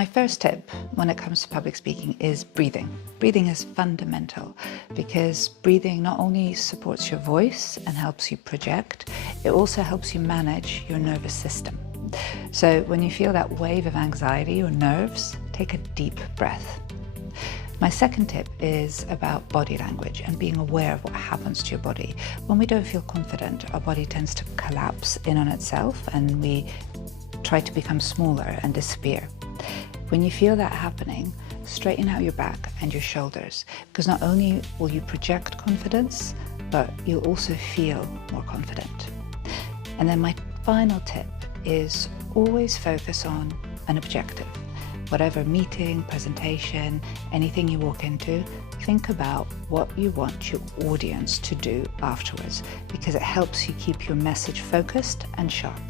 My first tip when it comes to public speaking is breathing. Breathing is fundamental because breathing not only supports your voice and helps you project, it also helps you manage your nervous system. So when you feel that wave of anxiety or nerves, take a deep breath. My second tip is about body language and being aware of what happens to your body. When we don't feel confident, our body tends to collapse in on itself and we try to become smaller and disappear. When you feel that happening, straighten out your back and your shoulders, because not only will you project confidence, but you'll also feel more confident. And then my final tip is always focus on an objective. Whatever meeting, presentation, anything you walk into, think about what you want your audience to do afterwards, because it helps you keep your message focused and sharp.